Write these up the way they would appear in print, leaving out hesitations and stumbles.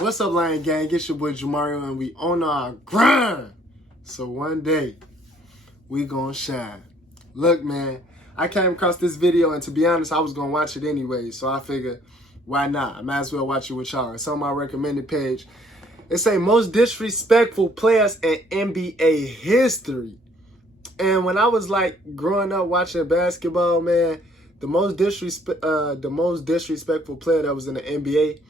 What's up, Lion Gang? It's your boy Jamario, and we on our grind. So one day, we gonna shine. Look, man, I came across this video, and to be honest, I was gonna watch it anyway. So I figured, why not? I might as well watch it with y'all. It's on my recommended page. It say most disrespectful players in NBA history. And when I was like growing up watching basketball, man, the most disrespectful player that was in the NBA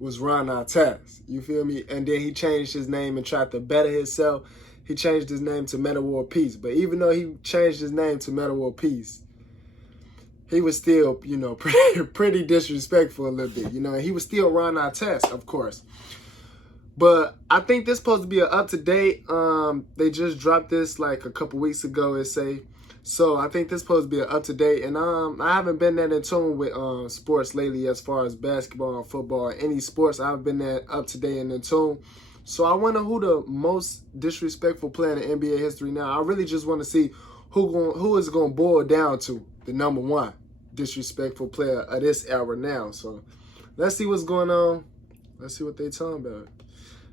was Ron Artest. You feel me? And then he changed his name and tried to better himself. He changed his name to Metta World Peace. But even though he changed his name to Metta World Peace, he was still, you know, pretty disrespectful a little bit, you know. And he was still Ron Artest, of course. But I think this is supposed to be an up-to-date. They just dropped this like a couple weeks ago, it say. So I think this is supposed to be an up-to-date. And I haven't been that in tune with sports lately as far as basketball or football or any sports. I've been that up-to-date and in tune. So I wonder who the most disrespectful player in NBA history now. I really just want to see who is going to boil down to the number one disrespectful player of this era now. So let's see what's going on. Let's see what they talking about.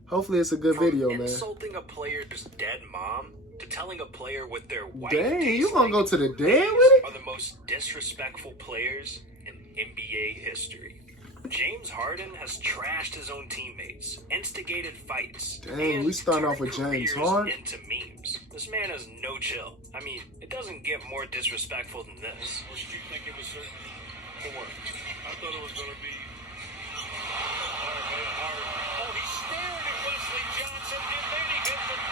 Hopefully it's a good video, man. Insulting a player's dead mom to telling a player with their wife. Dang, you gonna go to the dead with it? Are the most disrespectful players in NBA history. James Harden has trashed his own teammates, instigated fights. Dang, we starting off with James Harden into memes. This man has no chill. I mean, it doesn't get more disrespectful than this. Or did you think it was certain for what? I thought it was gonna be.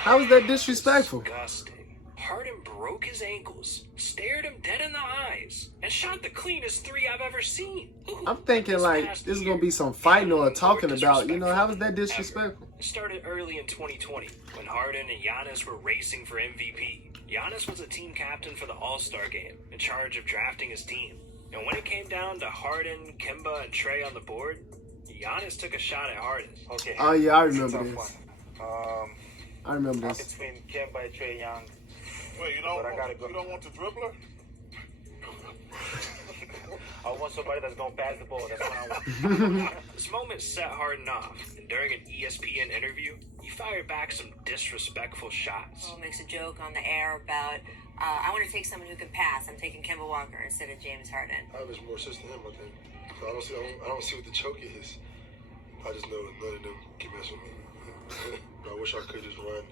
How is that disrespectful? Disgusting. Harden broke his ankles, stared him dead in the eyes, and shot the cleanest three I've ever seen. I'm thinking like this is gonna be some fighting or talking about, you know, how is that disrespectful? It started early in 2020 when Harden and Giannis were racing for MVP. Giannis was a team captain for the All-Star game, in charge of drafting his team. And when it came down to Harden, Kemba, and Trey on the board, Giannis took a shot at Harden. Okay. Oh yeah, I remember this. I remember this. Between Kemba and Trey Young. Wait, you don't want the dribbler? I want somebody that's gonna pass the ball. That's what I want. This moment set Harden off, and during an ESPN interview, he fired back some disrespectful shots. Well, makes a joke on the air about, I want to take someone who can pass. I'm taking Kemba Walker instead of James Harden. I have more assists than him, I think. So I don't see what the choke is. I just know none of them can mess with me. I wish I could just run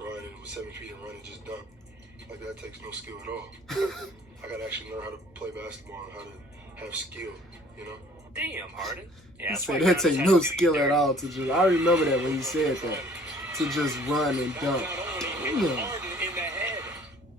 and with 7 feet and run and just dunk. Like that takes no skill at all. I gotta actually learn how to play basketball and how to have skill, you know? Damn, Harden. Yeah, he said that takes no skill at all to just, I remember that when he said that, to just run and dunk. Damn.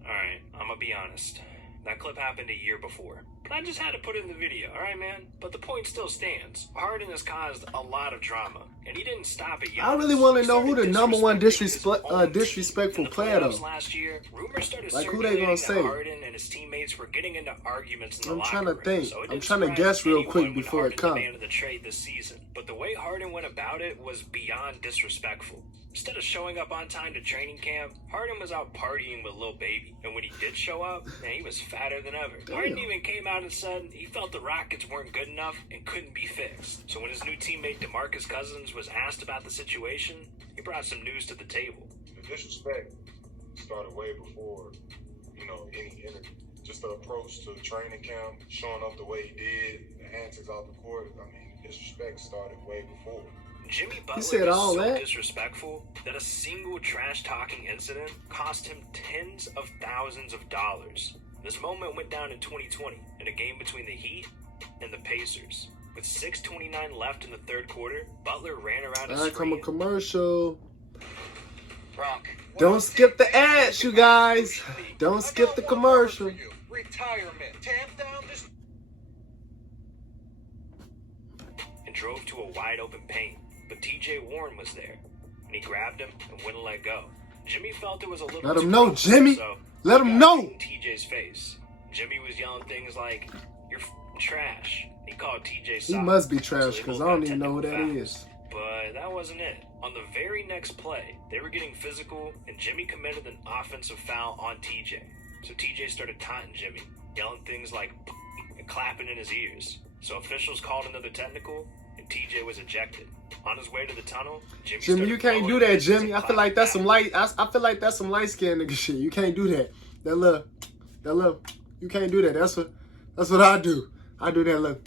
Alright, I'm gonna be honest. That clip happened a year before. But I just had to put it in the video, alright, man? But the point still stands. Harden has caused a lot of drama, and he didn't stop at Giannis. I really want to know who the number one disrespectful player though. Last year, rumors started like who they gonna say? Harden and his teammates were getting into arguments in the I'm trying to locker room, think. so I'm trying to guess real quick before it comes. The trade this season. But the way Harden went about it was beyond disrespectful. Instead of showing up on time to training camp, Harden was out partying with Lil Baby. And when he did show up, man, he was fatter than ever. Damn. Harden even came out and said he felt the Rockets weren't good enough and couldn't be fixed. So when his new teammate DeMarcus Cousins was asked about the situation, he brought some news to the table. The disrespect started way before, you know, any just the approach to training camp, showing up the way he did, the antics off the court. I mean, disrespect started way before. Jimmy Butler said is all so that? disrespectful that a single trash-talking incident cost him tens of thousands of dollars. This moment went down in 2020 in a game between the Heat and the Pacers. With 6:29 left in the third quarter, Butler ran around a Alright, come a screen. commercial. Brock. Don't skip the ads, you guys. Don't skip the commercial. Retirement. Tamp down this. And drove to a wide-open paint. But TJ Warren was there, and he grabbed him and wouldn't let go. Jimmy felt it was a little Let too him know, rough, Jimmy. so Let him he got know. in TJ's face. Jimmy was yelling things like, "You're trash." He called TJ soft. He must be So trash they because both I don't got even know who technical that fouls. is. But that wasn't it. On the very next play, they were getting physical, and Jimmy committed an offensive foul on TJ. So TJ started taunting Jimmy, yelling things like and clapping in his ears. So officials called another technical, and TJ was ejected. On his way to the tunnel, Jimmy, you can't do that, Jimmy. I feel like that's some light. I feel like that's some light skinned nigga shit. You can't do that. That little. You can't do that. That's what I do. I do that look.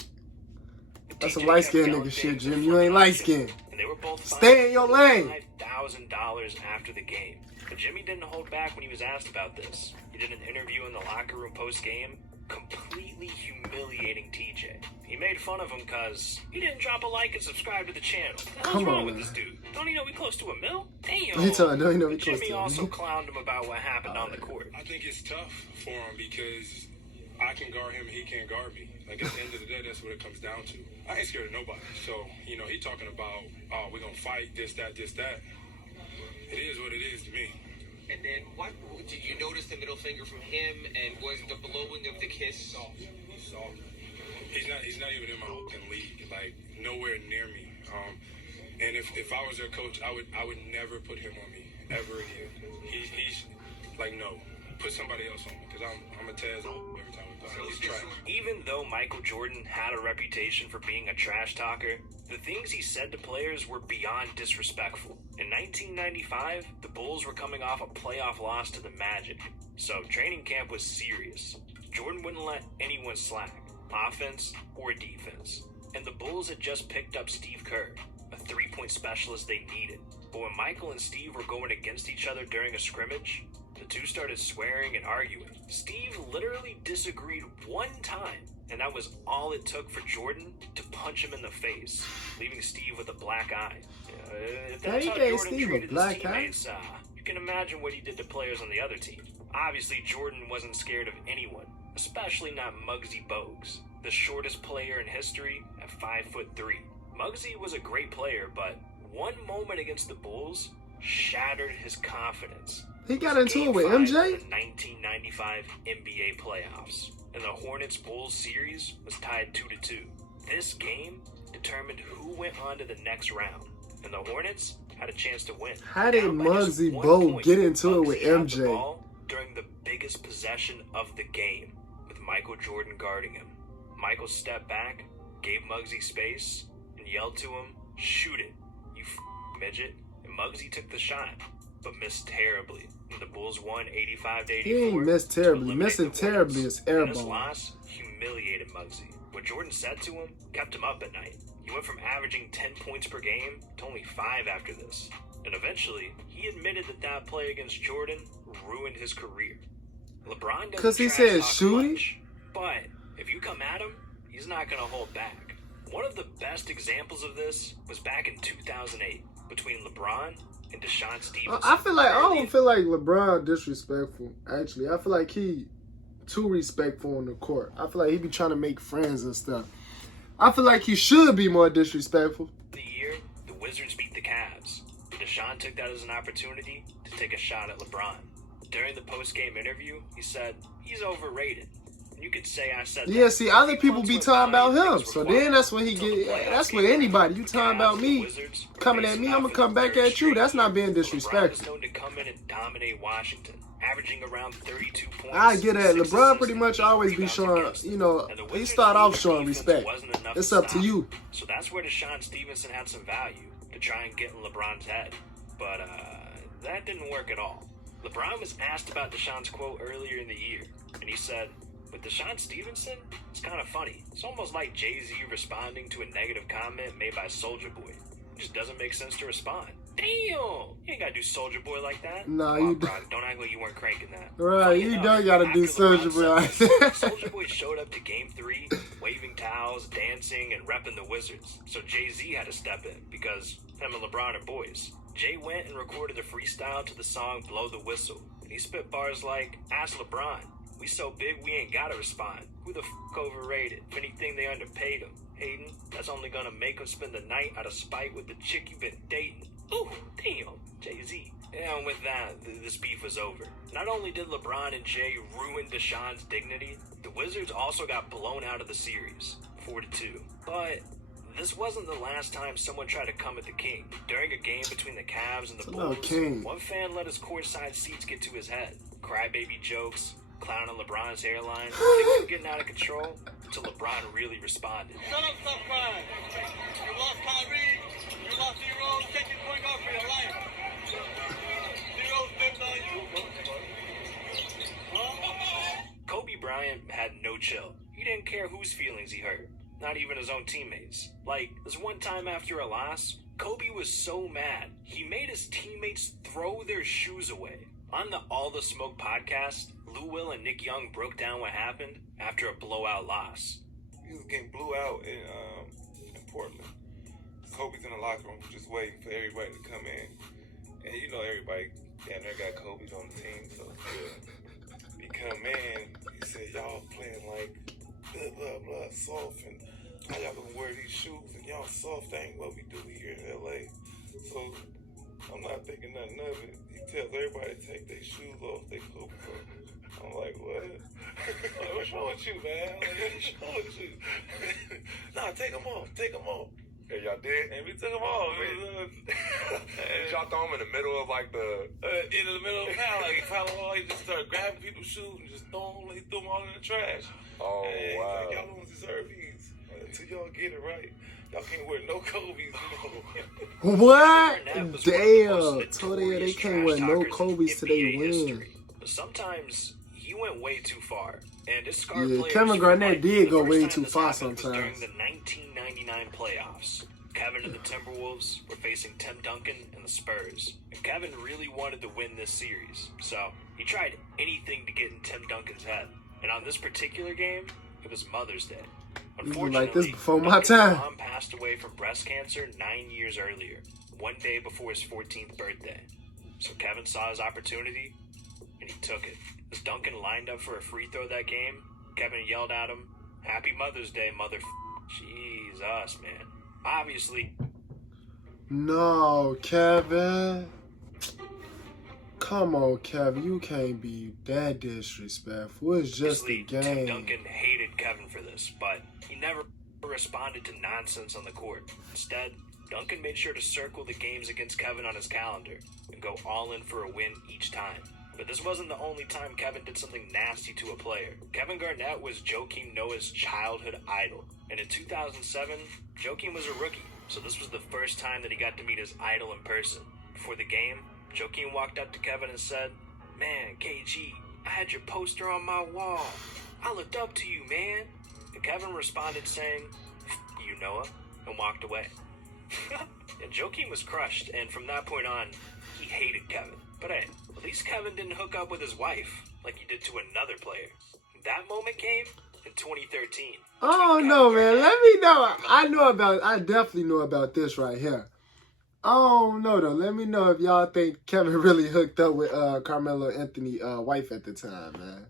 That's some light skinned nigga shit, Jimmy. You ain't light skinned. And they were both stay in your lane. $5,000 after the game. But Jimmy didn't hold back when he was asked about this. He did an interview in the locker room post-game, completely humiliating TJ. He made fun of him because he didn't drop a like and subscribe to the channel. What's wrong with this dude? Don't he know we close to $1 million? Damn. He told don't he know we close to Jimmy $1 also million? clowned him about what happened on the court. I think it's tough for him because I can guard him and he can't guard me. Like, at the end of the day, that's what it comes down to. I ain't scared of nobody. So, you know, he talking about, oh, we're going to fight, this, that. It is what it is to me. And then, what did you notice the middle finger from him, and was the blowing of the kiss soft? Soft. He's not even in my fucking league, like, nowhere near me. And if I was their coach, I would never put him on me, ever again. He's like, no, put somebody else on me, because I'm a Taz every time we play. He's trash. Even though Michael Jordan had a reputation for being a trash talker, the things he said to players were beyond disrespectful. In 1995, the Bulls were coming off a playoff loss to the Magic, so training camp was serious. Jordan wouldn't let anyone slack, offense or defense. And the Bulls had just picked up Steve Kerr, a three-point specialist they needed. But when Michael and Steve were going against each other during a scrimmage, the two started swearing and arguing. Steve literally disagreed one time, and that was all it took for Jordan to punch him in the face, leaving Steve with a black eye. If that's how Jordan treated his teammates, you can imagine what he did to players on the other team. Obviously, Jordan wasn't scared of anyone, especially not Muggsy Bogues, the shortest player in history at 5'3". Muggsy was a great player, but one moment against the Bulls shattered his confidence. He got into it with MJ? The 1995 NBA playoffs, and the Hornets-Bulls series was tied 2-2. This game determined who went on to the next round, and the Hornets had a chance to win. How did Muggsy Bogues get into it with MJ? The ball during the biggest possession of the game, with Michael Jordan guarding him. Michael stepped back, gave Muggsy space, and yelled to him, "Shoot it, you midget." And Muggsy took the shot, but missed terribly. And the Bulls won 85-84. He ain't missed terribly. Missing terribly is airball. This loss humiliated Muggsy. What Jordan said to him kept him up at night. He went from averaging 10 points per game to only 5 after this. And eventually, he admitted that play against Jordan ruined his career. LeBron doesn't because he said shooting, but if you come at him, he's not going to hold back. One of the best examples of this was back in 2008 between LeBron and Deshaun Stevenson. I don't feel like LeBron disrespectful. Actually, I feel like he too respectful on the court. I feel like he be trying to make friends and stuff. I feel like he should be more disrespectful. The year the Wizards beat the Cavs, Deshaun took that as an opportunity to take a shot at LeBron. During the post-game interview, he said he's overrated. You could say I said that. Yeah, see, other people be talking about him. So then that's when he get. That's with anybody. You talking about me, coming at me, I'm gonna come back at you. That's not being disrespectful. LeBron was known to come in and dominate Washington, averaging around 32 points. I get that. LeBron pretty much always be showing, you know, he start off showing respect. It's up to you. So that's where Deshaun Stevenson had some value to try and get in LeBron's head. But that didn't work at all. LeBron was asked about Deshaun's quote earlier in the year, and he said, "With Deshaun Stevenson, it's kind of funny. It's almost like Jay-Z responding to a negative comment made by Soulja Boy. It just doesn't make sense to respond." Damn! You ain't gotta do Soulja Boy like that. Nah, you don't act like you weren't cranking that. Right, Funny you enough, don't gotta do Soulja Boy like that. Soulja Boy showed up to Game 3, waving towels, dancing, and repping the Wizards. So Jay-Z had to step in, because him and LeBron are boys. Jay went and recorded a freestyle to the song Blow the Whistle. And he spit bars like, "Ask LeBron. We so big we ain't gotta respond. Who the f*** overrated? If anything, they underpaid him. Hayden, that's only gonna make him spend the night out of spite with the chick you been dating." Ooh, damn, Jay-Z. And with that, this beef was over. Not only did LeBron and Jay ruin Deshaun's dignity, the Wizards also got blown out of the series, 4-2. But this wasn't the last time someone tried to come at the King. During a game between the Cavs and the Bulls, one fan let his courtside seats get to his head. Crybaby jokes, clowning LeBron's hairline. Things were getting out of control until LeBron really responded. Shut up, stop crying. You lost Kyrie, you lost D-Rose, take your point off for your life. D-Rose dipped on you. Kobe Bryant had no chill. He didn't care whose feelings he hurt, not even his own teammates. Like, this one time after a loss, Kobe was so mad, he made his teammates throw their shoes away. On the All the Smoke podcast, Lou Will and Nick Young broke down what happened after a blowout loss. He was getting blew out in Portland. Kobe's in the locker room just waiting for everybody to come in. And you know everybody down there got Kobe's on the team, so he come in, he said, y'all playing like blah, blah, blah, soft, and how y'all gonna wear these shoes and y'all soft, that ain't what we do here in LA. So I'm not thinking nothing of it. He tells everybody to take their shoes off, they Kobe off. I'm like, what? Like, what's wrong with you, man? Like, what's wrong with you? Nah, take them off. And y'all did? And we took them off. Did y'all throw them in the middle of like the... in the middle of the town, like he just started grabbing people's shoes and just throwing them. He threw them all in the trash. Oh, and wow. Like, y'all don't deserve these. Until y'all get it right, y'all can't wear no Kobe's. What? Damn. Told they can't wear no Kobe's till they win. Sometimes he went way too far. And this scar players Kevin Garnett did go way too far sometimes. sometimes. During the 1999 playoffs, Kevin and the Timberwolves were facing Tim Duncan and the Spurs. And Kevin really wanted to win this series, so he tried anything to get in Tim Duncan's head. And on this particular game, it was Mother's Day. Unfortunately, like this before my Duncan's time. mom passed away from breast cancer 9 years earlier, one day before his 14th birthday. So Kevin saw his opportunity, and he took it. As Duncan lined up for a free throw that game, Kevin yelled at him, "Happy Mother's Day, mother." Jesus, man. Obviously. No, Kevin. Come on, Kevin. You can't be that disrespectful. It's just a Tim game. Duncan hated Kevin for this, but he never responded to nonsense on the court. Instead, Duncan made sure to circle the games against Kevin on his calendar and go all in for a win each time. But this wasn't the only time Kevin did something nasty to a player. Kevin Garnett was Joakim Noah's childhood idol. And in 2007, Joakim was a rookie, so this was the first time that he got to meet his idol in person. Before the game, Joakim walked up to Kevin and said, "Man, KG, I had your poster on my wall. I looked up to you, man." And Kevin responded saying, "F you, Noah," and walked away. And Joakim was crushed, and from that point on, he hated Kevin. But hey, at least Kevin didn't hook up with his wife like he did to another player. That moment came in 2013. Oh no, man. Let me know. I definitely know about this right here. Oh no, though. Let me know if y'all think Kevin really hooked up with Carmelo Anthony's wife at the time, man.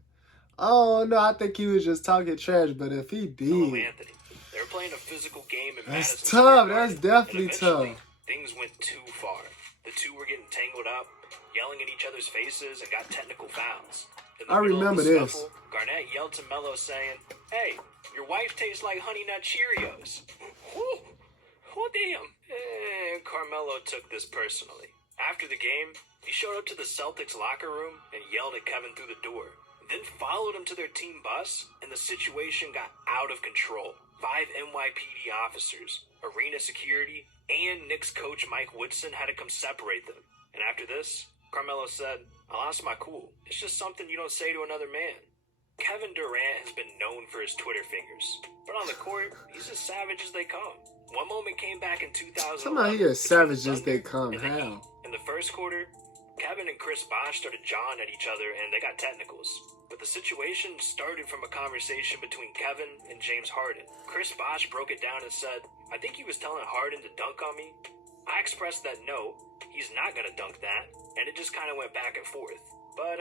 Oh no, I think he was just talking trash. But if he did, Anthony. They were playing a physical game in that's Madison tough. Square That's Garden, definitely and tough. eventually, things went too far. The two were getting tangled up, yelling at each other's faces, and got technical fouls. In the I middle of remember the this. scuffle, Garnett yelled to Melo saying, "Hey, your wife tastes like Honey Nut Cheerios." Oh, damn. And Carmelo took this personally. After the game, he showed up to the Celtics locker room and yelled at Kevin through the door. Then followed him to their team bus, and the situation got out of control. 5 NYPD officers, arena security, and Knicks coach Mike Woodson had to come separate them. And after this, Carmelo said, "I lost my cool. It's just something you don't say to another man." Kevin Durant has been known for his Twitter fingers, but on the court, he's as savage as they come. One moment came back in 2000. Somebody here savage as they come. How? In the first quarter, Kevin and Chris Bosh started jawing at each other, and they got technicals. But the situation started from a conversation between Kevin and James Harden. Chris Bosh broke it down and said, "I think he was telling Harden to dunk on me." I expressed that no, he's not going to dunk that, and it just kind of went back and forth. But,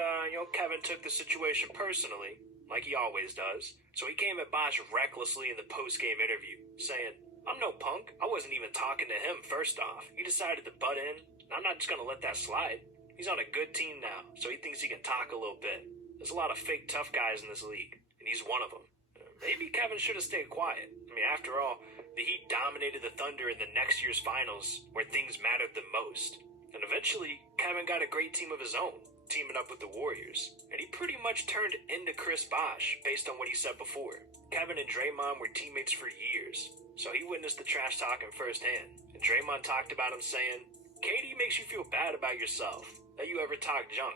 Kevin took the situation personally, like he always does, so he came at Bosh recklessly in the post-game interview, saying, "I'm no punk. I wasn't even talking to him first off. He decided to butt in, and I'm not just going to let that slide. He's on a good team now, so he thinks he can talk a little bit. There's a lot of fake tough guys in this league, and he's one of them." Maybe Kevin should have stayed quiet. I mean, after all, the Heat dominated the Thunder in the next year's finals, where things mattered the most. And eventually, Kevin got a great team of his own. teaming up with the Warriors, and he pretty much turned into Chris Bosh based on what he said before. Kevin and Draymond were teammates for years, so he witnessed the trash talking firsthand. And Draymond talked about him saying, KD makes you feel bad about yourself that you ever talk junk.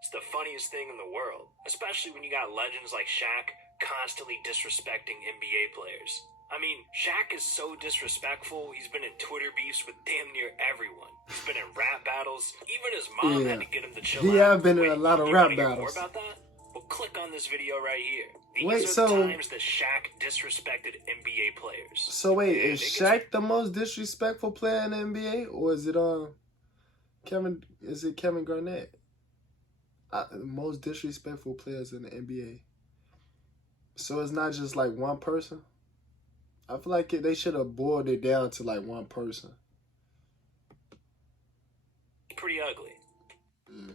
It's the funniest thing in the world, especially when you got legends like Shaq constantly disrespecting NBA players. I mean, Shaq is so disrespectful, he's been in Twitter beefs with damn near everyone. He's been in rap battles. Even his mom had to get him to chill out. He have been in a lot of rap battles. More about that? Well, click on this video right here. These are the times that Shaq disrespected NBA players. So wait, is Shaq the most disrespectful player in the NBA, or is it Kevin? Is it Kevin Garnett? The most disrespectful players in the NBA. So it's not just like one person. I feel like they should have boiled it down to like one person. Pretty ugly. Yeah.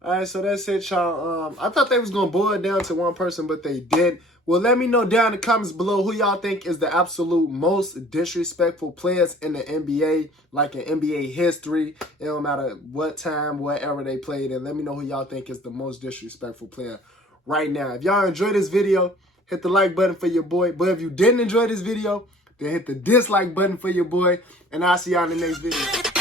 All right, so that's it, y'all. I thought they was gonna boil it down to one person, but they did. Well, let me know down in the comments below who y'all think is the absolute most disrespectful players in the NBA, like in NBA history. It don't matter what time, whatever they played in. Let me know who y'all think is the most disrespectful player right now. If y'all enjoyed this video, hit the like button for your boy. But if you didn't enjoy this video, then hit the dislike button for your boy. And I'll see y'all in the next video.